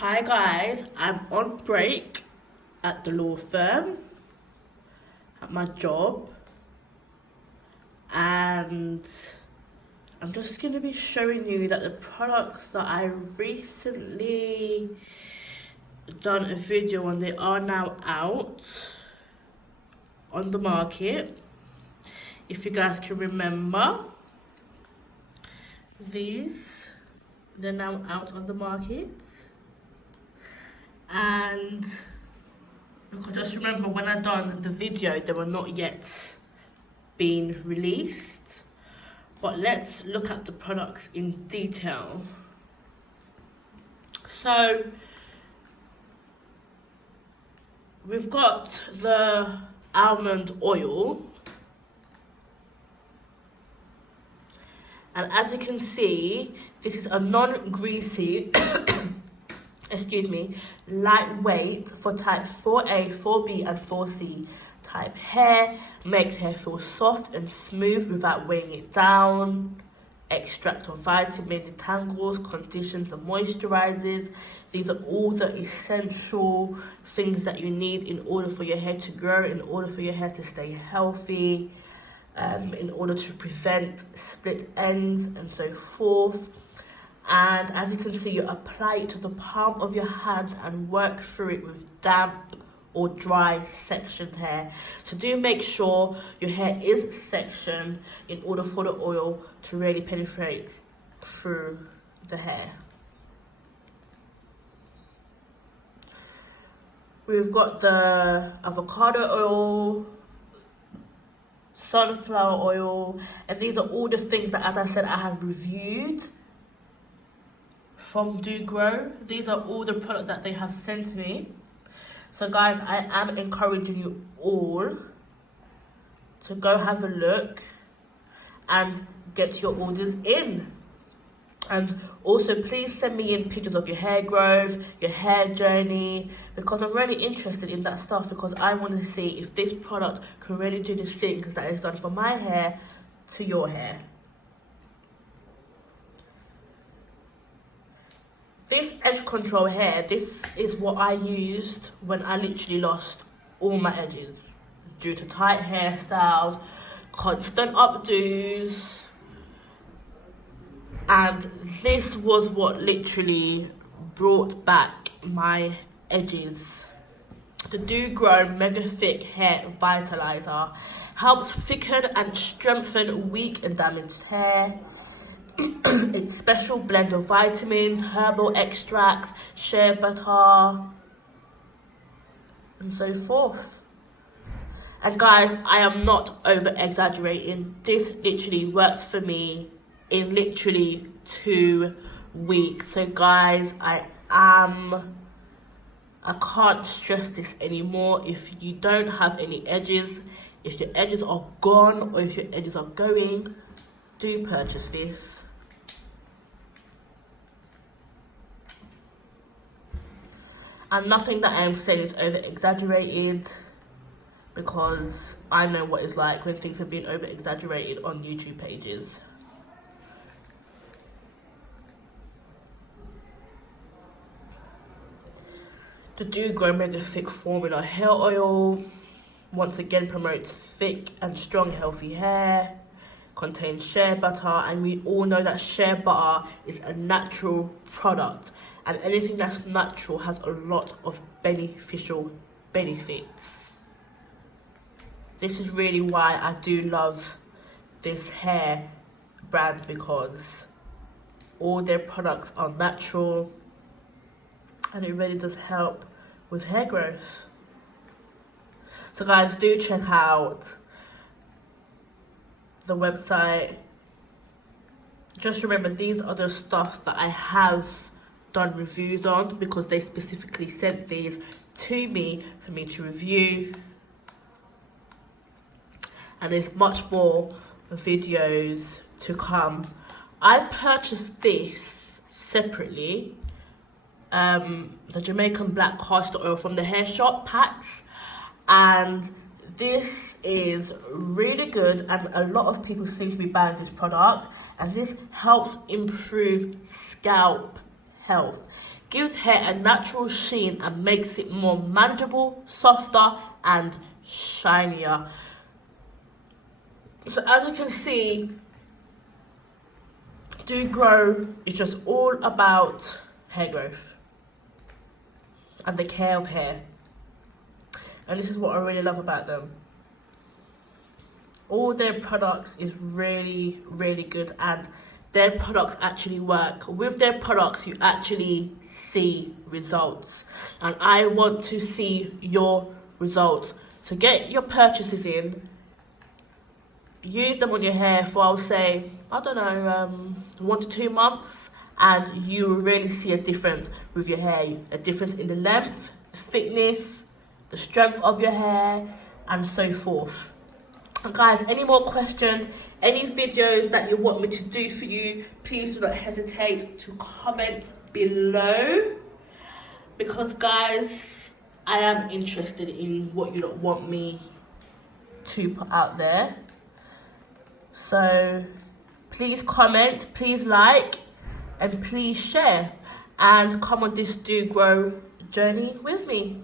Hi guys, I'm on break at the law firm, at my job, and I'm just going to be showing you that the products that I recently done a video on, they are now out on the market. If you guys can remember, they're now out on the market. And because just remember, when I done the video, they were not yet being released. But let's look at the products in detail. So we've got the almond oil, and as you can see, this is a non-greasy lightweight for type 4A, 4B and 4C type hair. Makes hair feel soft and smooth without weighing it down. Extract of vitamin, detangles, conditions and moisturizes. These are all the essential things that you need in order for your hair to grow, in order for your hair to stay healthy, in order to prevent split ends and so forth. And as you can see, you apply it to the palm of your hand and work through it with damp or dry sectioned hair. So do make sure your hair is sectioned in order for the oil to really penetrate through the hair. We've got the avocado oil, sunflower oil, and these are all the things that, as I said, I have reviewed from GRO. These are all the products that they have sent me. So guys, I am encouraging you all to go have a look and get your orders in. And also please send me in pictures of your hair growth, your hair journey, because I'm really interested in that stuff, because I want to see if this product can really do the things that is done for my hair to your hair. This edge control hair, this is what I used when I literally lost all my edges due to tight hairstyles, constant updos, and this was what literally brought back my edges. The GRO Mega Thick Hair Vitalizer helps thicken and strengthen weak and damaged hair. It's special blend of vitamins, herbal extracts, shea butter, and so forth. And guys, I am not over exaggerating. This literally works for me in literally 2 weeks. So guys, I can't stress this anymore. If you don't have any edges, if your edges are gone or if your edges are going, do purchase this. And nothing that I am saying is over exaggerated, because I know what it's like when things have been over exaggerated on YouTube pages. The GRO Mega Thick Formula Hair Oil once again promotes thick and strong healthy hair, contains shea butter, and we all know that shea butter is a natural product, and anything that's natural has a lot of beneficial benefits. This is really why I do love this hair brand, because all their products are natural and it really does help with hair growth. So guys, do check out the website. Just remember, these are the stuff that I have done reviews on, because they specifically sent these to me for me to review. And there's much more videos to come. I purchased this separately, the Jamaican Black Castor Oil from the Hair Shop packs, and this is really good, and a lot of people seem to be buying this product, and this helps improve scalp health. gives hair a natural sheen and makes it more manageable, softer and shinier. So as you can see, GRO is just all about hair growth and the care of hair, and this is what I really love about them. All their products is really, really good, and their products actually work. With their products, you actually see results, and I want to see your results. So get your purchases in, use them on your hair for, I'll say, I don't know, 1 to 2 months, and you will really see a difference with your hair. A difference in the length, the thickness, the strength of your hair, and so forth. And guys, any more questions, any videos that you want me to do for you, please do not hesitate to comment below, because guys, I am interested in what you don't want me to put out there. So please comment, please like, and please share, and come on this GRO journey with me.